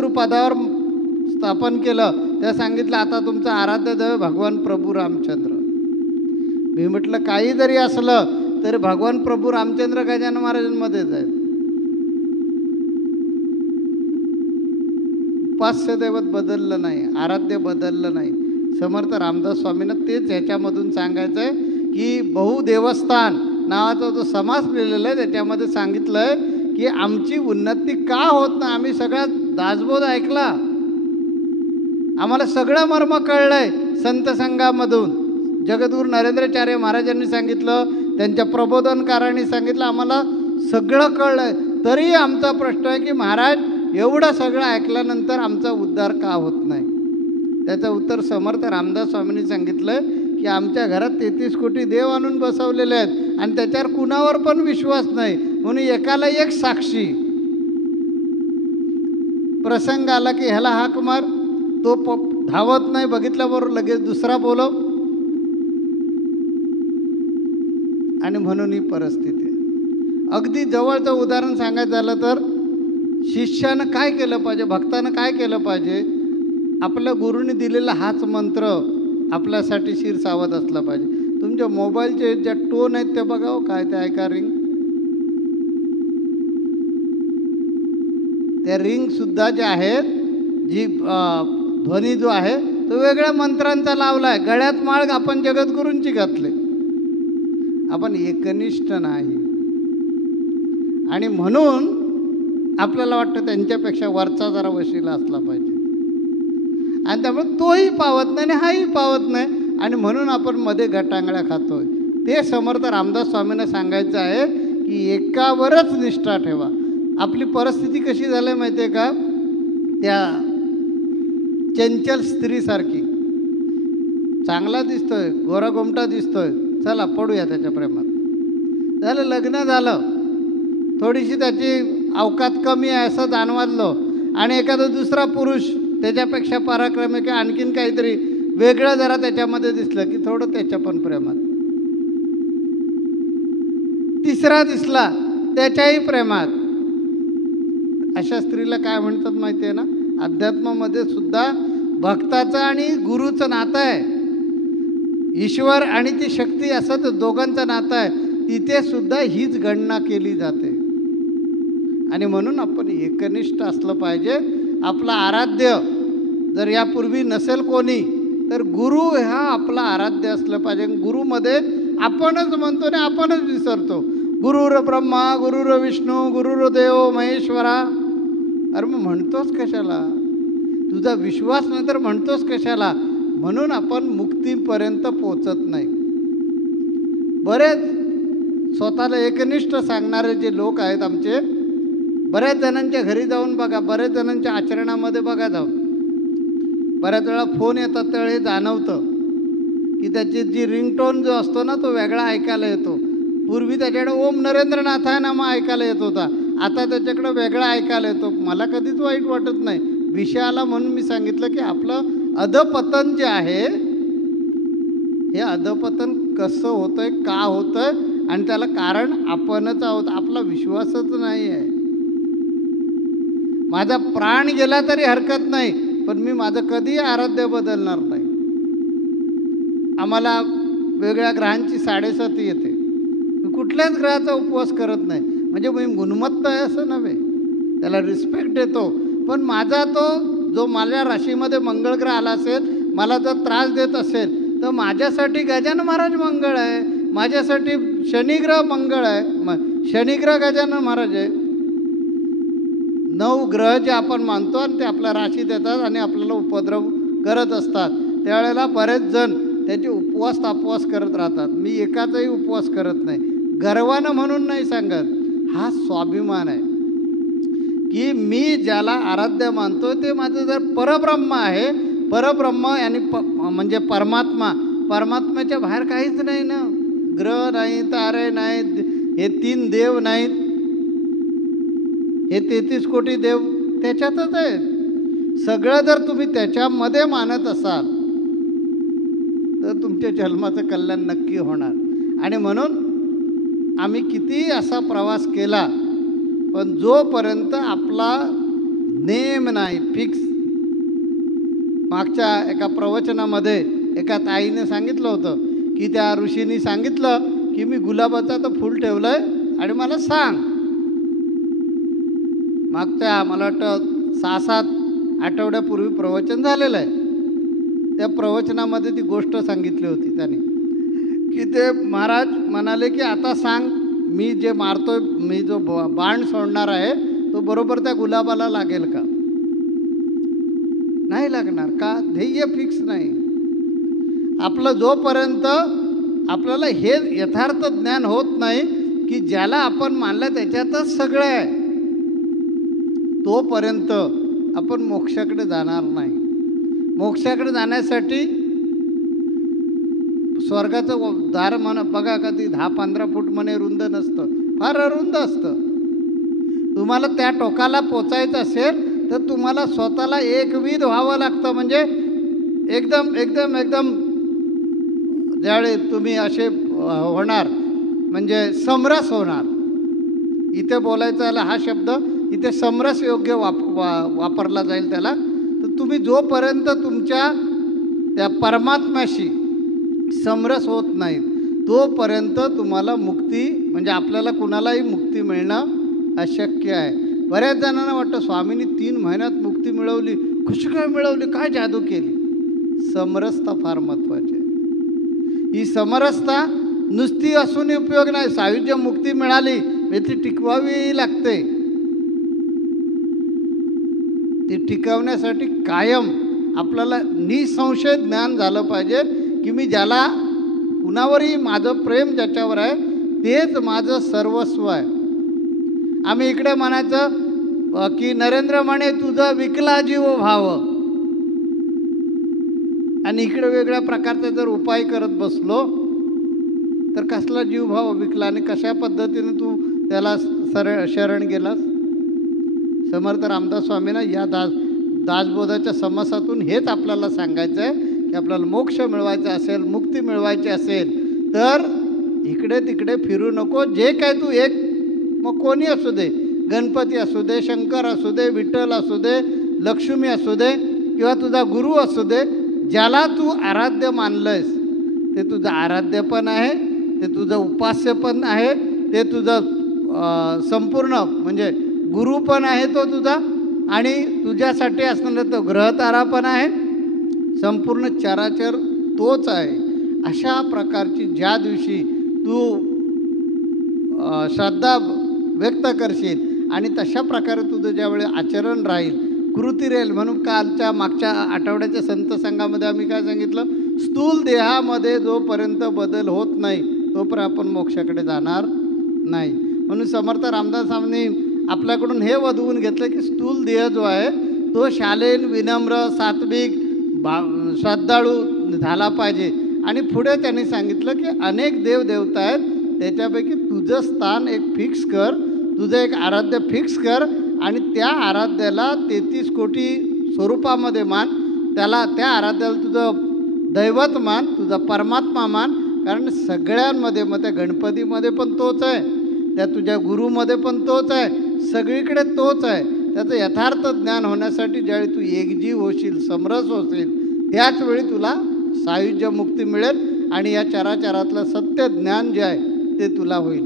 जगद्गुरु पदावर स्थापन केलं, त्या सांगितलं आता तुमचं आराध्य दैव भगवान प्रभू रामचंद्र. मी म्हटलं काही जरी असलं तरी भगवान प्रभू रामचंद्र गजानन महाराजांमध्येच आहेत. उपास्य दैवत बदललं नाही, आराध्य बदललं नाही. समर्थ रामदास स्वामींना तेच ह्याच्यामधून सांगायचं आहे की बहुदेवस्थान नावाचा जो समास लिहिलेला आहे त्याच्यामध्ये सांगितलं आहे की आमची उन्नती का होत नाही. आम्ही सगळा दासबोध ऐकला, आम्हाला सगळं मर्म कळलं आहे संत संघामधून. जगद्गुरू नरेंद्राचार्य महाराजांनी सांगितलं, त्यांच्या प्रबोधनकारांनी सांगितलं, आम्हाला सगळं कळलं आहे. तरी आमचा प्रश्न आहे की महाराज एवढं सगळं ऐकल्यानंतर आमचा उद्धार का होत नाही. त्याचं उत्तर समर्थ रामदास स्वामींनी सांगितलं की आमच्या घरात 33 कोटी देव आणून बसवलेले आहेत आणि त्याच्यावर कुणावर पण विश्वास नाही, म्हणून एकाला एक साक्षी. प्रसंग आला की ह्याला हाक मार, तो धावत नाही, बघितल्याबरोबर लगेच दुसरा बोलव. आणि म्हणून ही परिस्थिती आहे. अगदी जवळचं उदाहरण सांगायचं झालं तर शिष्यानं काय केलं पाहिजे, भक्तानं काय केलं पाहिजे. आपल्या गुरूंनी दिलेला हाच मंत्र आपल्यासाठी शिर सावध असला पाहिजे. तुमच्या मोबाईलचे ज्या टोन आहेत ते बघा, काय ते ऐका रिंग. त्या रिंगसुद्धा ज्या आहेत, जी ध्वनी जो आहे तो वेगळ्या मंत्रांचा लावला आहे. गळ्यात माळ आपण जगद्गुरूंची घातले, आपण एकनिष्ठ नाही. आणि म्हणून आपल्याला वाटतं त्यांच्यापेक्षा वरचा जरा वशिला असला पाहिजे, आणि त्यामुळे तोही पावत नाही आणि हाही पावत नाही, आणि म्हणून आपण मध्ये गटांगळ्या खातोय. ते समर्थ रामदास स्वामींना सांगायचं आहे की एकावरच निष्ठा ठेवा. आपली परिस्थिती कशी झाली माहिती आहे का, त्या चंचल स्त्रीसारखी. चांगला दिसतोय, गोरा गोमटा दिसतोय, चला पडूया त्याच्या प्रेमात. झालं, लग्न झालं, थोडीशी त्याची अवकात कमी आहे असं जाणवलं, आणि एखादा दुसरा पुरुष त्याच्यापेक्षा पराक्रमी किंवा आणखीन काहीतरी वेगळं जरा त्याच्यामध्ये दिसलं की थोडं त्याच्या पण प्रेमात. तिसरा दिसला त्याच्याही प्रेमात. अशा स्त्रीला काय म्हणतात माहिती आहे ना, अध्यात्मामध्ये सुद्धा भक्ताचं आणि गुरुचं नातं आहे. ईश्वर आणि ती शक्ती असं तर दोघांचं नातं आहे. तिथे सुद्धा हीच गणना केली जाते. आणि म्हणून आपण एकनिष्ठ असलं पाहिजे. आपला आराध्य जर यापूर्वी नसेल कोणी तर गुरु हा आपला आराध्य असलं पाहिजे. गुरुमध्ये आपणच म्हणतो आणि आपणच विसरतो. गुरुर ब्रह्मा गुरुर विष्णू गुरुर देव महेश्वरा. अरे मग म्हणतोच कशाला, तुझा विश्वास नाही तर म्हणतोस कशाला. म्हणून आपण मुक्तीपर्यंत पोचत नाही. बरेच स्वतःला एकनिष्ठ सांगणारे जे लोक आहेत आमचे, बऱ्याच जणांच्या घरी जाऊन बघा, बऱ्याच जणांच्या आचरणामध्ये बघा जाऊन. बऱ्याच वेळा फोन येतात त्यावेळी जाणवतं की त्याची जी रिंगटोन जो असतो ना तो वेगळा ऐकायला येतो. पूर्वी त्याच्याकडे ओम नरेंद्रनाथाय नाम ऐकायला येत होता, आता त्याच्याकडे वेगळा ऐकायला येतो. मला कधीच वाईट वाटत नाही. विषय आला म्हणून मी सांगितलं की आपलं अधपतन जे आहे, हे अधपतन कसं होतं आहे, का होतं आहे, आणि त्याला कारण आपणच आहोत. आपला विश्वासच नाही आहे. माझा प्राण गेला तरी हरकत नाही, पण मी माझं कधीही आराध्य बदलणार नाही. आम्हाला वेगळ्या ग्रहांची 7:30 येते, मी कुठल्याच ग्रहाचा उपवास करत नाही. म्हणजे मी गुणमत्ता आहे असं नव्हे, त्याला रिस्पेक्ट देतो. पण माझा तो जो माझ्या राशीमध्ये मंगळ ग्रह आला असेल, मला जर त्रास देत असेल तर माझ्यासाठी गजानन महाराज मंगळ आहे, माझ्यासाठी शनिग्रह मंगळ आहे, शनिग्रह गजानन महाराज आहे. 9 ग्रह जे आपण मानतो आणि ते आपल्या राशी देतात आणि आपल्याला उपद्रव करत असतात. त्यावेळेला बरेच जण त्याचे उपवास तापवास करत राहतात. मी एकाचाही उपवास करत नाही, गर्वानं म्हणून नाही सांगत. हा स्वाभिमान आहे की मी ज्याला आराध्य मानतो ते माझं जर परब्रह्म आहे. परब्रह्म आणि म्हणजे परमात्मा, परमात्म्याच्या बाहेर काहीच नाही ना. ग्रह नाही, तारे नाहीत, हे 3 देव नाहीत, हे 33 कोटी देव त्याच्यातच आहेत. सगळं जर तुम्ही त्याच्यामध्ये मानत असाल तर तुमच्या जन्माचं कल्याण नक्की होणार. आणि म्हणून आम्ही कितीही असा प्रवास केला, पण जोपर्यंत आपला नेम नाही, फिक्स. मागच्या एका प्रवचनामध्ये एका ताईने सांगितलं होतं की त्या ऋषींनी सांगितलं की मी गुलाबाचं तर फूल ठेवलं आहे आणि मला सांग. मागच्या मला वाटतं 6-7 आठवड्यापूर्वी प्रवचन झालेलं आहे. त्या प्रवचनामध्ये ती गोष्ट सांगितली होती त्याने की ते महाराज म्हणाले की आता सांग, मी जे मारतोय, मी जो बाण सोडणार आहे तो बरोबर त्या गुलाबाला लागेल का? नाही लागणार. का? ध्येय फिक्स नाही. आपलं जोपर्यंत आपल्याला हे यथार्थ ज्ञान होत नाही की ज्याला आपण मानलं त्याच्यातच सगळं आहे, तोपर्यंत आपण मोक्षाकडे जाणार नाही. मोक्षाकडे जाण्यासाठी स्वर्गाचं दार म्हणा बघा, कधी 10-15 फूट म्हणे रुंद नसतं, फार अरुंद असतं. तुम्हाला त्या टोकाला पोचायचं असेल तर तुम्हाला स्वतःला एकविध व्हावं लागतं. म्हणजे एकदम एकदम एकदम ज्यावेळी तुम्ही असे होणार म्हणजे समरस होणार. इथे बोलायचा आला हा शब्द, इथे समरस योग्य वापरला जाईल त्याला. तर तुम्ही जोपर्यंत तुमच्या त्या परमात्म्याशी समरस होत नाहीत तोपर्यंत तुम्हाला मुक्ती म्हणजे आपल्याला कुणालाही मुक्ती मिळणं अशक्य आहे. बऱ्याच जणांना वाटतं स्वामींनी 3 महिन्यात मुक्ती मिळवली. कशी काय मिळवली, काय जादू केली? समरसता फार महत्त्वाची आहे. ही समरसता नुसती असून उपयोग नाही. सायुज्य मुक्ती मिळाली ती टिकवावी लागते. ती टिकवण्यासाठी कायम आपल्याला निसंशय ज्ञान झालं पाहिजे की मी ज्याला कुणावरही माझं प्रेम ज्याच्यावर आहे तेच माझं सर्वस्व आहे. आम्ही इकडे म्हणायचं की नरेंद्र म्हणे तुझं विकला जीव भाव, आणि इकडे वेगळ्या प्रकारचा जर उपाय करत बसलो तर कसला जीवभाव विकला आणि कशा पद्धतीने तू त्याला शरण गेलास. समर्थ रामदास स्वामींना या दासबोधाच्या समासातून हेच आपल्याला सांगायचं आहे की आपल्याला मोक्ष मिळवायचा असेल, मुक्ती मिळवायची असेल तर इकडे तिकडे फिरू नको. जे काय तू एक, मग कोणी असू दे, गणपती असू दे, शंकर असू दे, विठ्ठल असू दे, लक्ष्मी असू दे किंवा तुझा गुरु असू दे, ज्याला तू आराध्य मानलंयस ते तुझं आराध्य पण आहे, ते तुझं उपास्य पण आहे, ते तुझं संपूर्ण म्हणजे गुरु पण आहे तो तुझा, आणि तुझ्यासाठी असणारा तो ग्रहतारा पण आहे, संपूर्ण चराचर तोच आहे. अशा प्रकारची ज्या दिवशी तू श्रद्धा व्यक्त करशील आणि तशा प्रकारे तुझं ज्यावेळी आचरण राहील, कृती राहील. म्हणून कालच्या मागच्या आठवड्याच्या संत संघामध्ये आम्ही काय सांगितलं, स्थूल देहामध्ये जोपर्यंत बदल होत नाही तोपर्यंत आपण मोक्षाकडे जाणार नाही. म्हणून समर्थ रामदास स्वामींनी आपल्याकडून हे वधवून घेतलं की स्थूल देह जो आहे तो शालीन, विनम्र, सात्विक, श्रद्धाळू झाला पाहिजे. आणि पुढे त्यांनी सांगितलं की अनेक देवदेवता आहेत, त्याच्यापैकी तुझं स्थान एक फिक्स कर, तुझं एक आराध्य फिक्स कर आणि त्या आराध्याला 33 कोटी स्वरूपामध्ये मान, त्याला त्या आराध्याला तुझं दैवत मान, तुझा परमात्मा मान. कारण सगळ्यांमध्ये, मग त्या गणपतीमध्ये पण तोच आहे, त्या तुझ्या गुरुमध्ये पण तोच आहे, सगळीकडे तोच आहे. त्याचं यथार्थ ज्ञान होण्यासाठी ज्यावेळी तू एकजीव होशील, समरस होशील, त्याचवेळी तुला सायुज्य मुक्ती मिळेल आणि या चराचरातलं सत्य ज्ञान जे आहे ते तुला होईल.